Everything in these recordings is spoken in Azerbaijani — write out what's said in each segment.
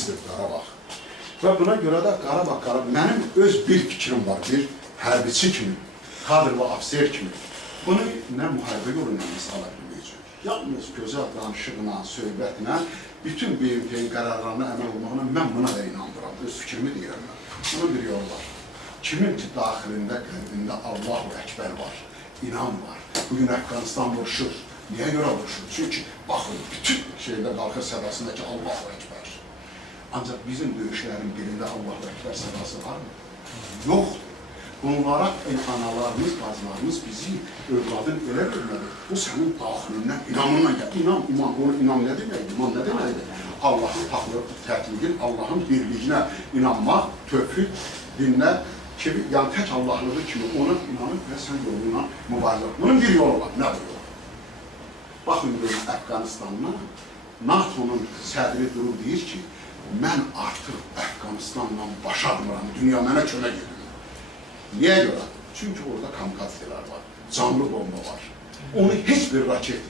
əzizdir Qarabağ. Və buna görə də Qarabağ, mənim öz bir fikrim var, bir hərbiçi kimi, kadr və ofisiyer kimi. Bunu nə müharibə yoluna misala bilməyəcək. Yalnız gözəl danışıqla, söhbətlə, bütün BMT-nin qərarlarına əməl olmağına mən buna da inandıram. Öz fikrimi deyirəm mən. Bunun bir yolu var. Kimin ki daxilində, qəlbində Allahu Əkbər var, inan var. Bugün Əfqanistan vuruşur. Niyə görə vuruşur? Çünki baxın, bütün şeydə qalxır sədasındakı Allahu Əkbər. Ancaq bizim döyüşlərin birində Allahu Əkbər sədası varmı? Yoxdur. Bunlara analarımız, bacılarımız bizi övladın elə görmədir. Bu sənin daxilindən, inamından gəlir. İnam, iman, onu inam nə deməkdir? İman nə deməkdir? Allahın haqlı tətbiqin, Allahın birliyinə inanmaq, tövhid, dinlə, yəni tək Allahlığı kimi ona inanıb və sən yoluna mübarizə. Bunun bir yolu var, nə bu yolu? Baxın, görün, Əfqanistanla NATO'nun sədri durub deyir ki, mən artıq Əfqanistanla baş admıram, dünya mənə kömək edir. Niyə görə? Çünki orada kamikazlər var, canlı bomba var. Onu heç bir raket,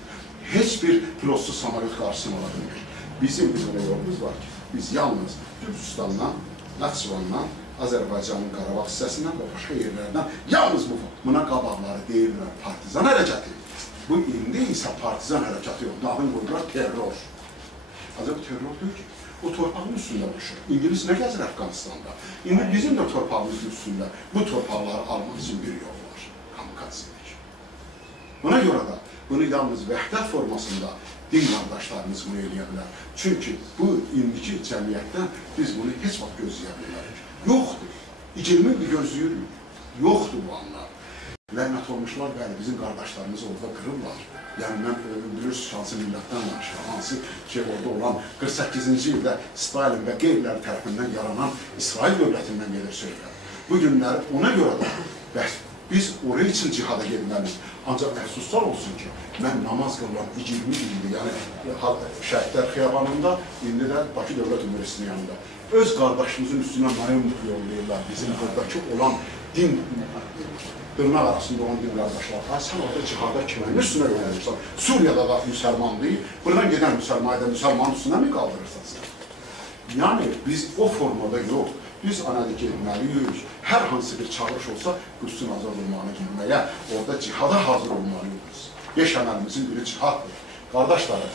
heç bir pilotsuz samolyot qarşısına ala bilmir. Bizim bir yolumuz var ki, biz yalnız Gürcüstandan, Naxçıvandan, Azərbaycanın Qarabağ hissəsindən və başqa yerlərdən yalnız buna qabaqları deyirlər partizan hərəkatı. Bu indi isə partizan hərəkatı yox, adını qoydular terror. Azərbaycan terror deyil ki, o torpağın üstündə vuruşur. İngiliz nə gəzir Əfqanistanda? İndi bizim də torpağımızın üstündə bu torpaqları almaq üçün bir yol var, kamikazlik. Buna görə də bunu yalnız vəhdət formasında din qardaşlarımız bunu eləyə bilər. Çünki bu indiki cəmiyyətdən biz bunu heç vaxt gözləyə bilmərik. Yoxdur. 20 il gözləyirik. Yoxdur bu anlar. Lənət olmuşlar, bəli, bizim qardaşlarımız orada qırırlar. Yəni, mən bilirsiniz, hansı millətdən danışıram, hansı ki, orada olan 48-ci ildə Stalin və qeyriləri tərəfindən yaranan İsrail dövlətindən gedir söyləyər. Bu günləri ona görə də biz oraya üçün cihada gedməliyik. Ancaq əfsuslar olsun ki, mən namaz qılıram 20 ildir, yəni Şəhidlər Xiyabanında, indi də Bakı Dövlət Üniversitesinin yanında. Öz qardaşımızın üstünə mayın yollayırlar, bizim buradakı olan din dırnaq arasında olan din qardaşlar. Sən orada cihada kimənin üstünə yönəlirsən? Suriyada da müsəlman deyil, buradan gedən müsəlmanın üstünə mi qaldırırsan sən? Yəni, biz o formada yox, biz analitik etməliyik. Hər hansı bir çağırış olsa, Qüdsün azad olmağına girməyə, orada cihada hazır olmalıyıq biz. 5 əməlimizin biri cihaddır. Qardaşlarım,